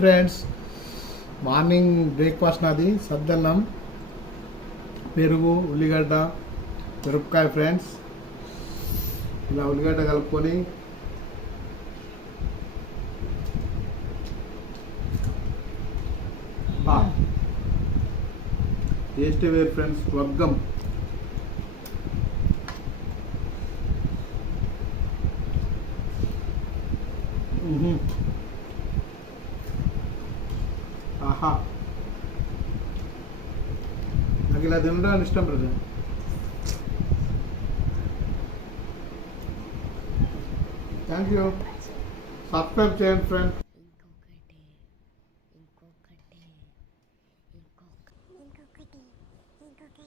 Friends. Morning breakfast నాది సద్దన్నం పెరుగు ఉల్లిగడ్డ మిరపకాయ ఫ్రెండ్స్. ఇలా ఉల్లిగడ్డ కలుపుకొని టేస్ట్ వేరు ఫ్రెండ్స్ స్వర్గం. మ్మ్. ఆహా. నాకు ఇలా తినడానికి ఇష్టం బ్రదర్. థ్యాంక్ యూ సబ్స్క్రైబ్ చేయండి ఫ్రెండ్ ఇంకొకటి ఇంకొకటి ఇంకొకటి ఇంకొకటి.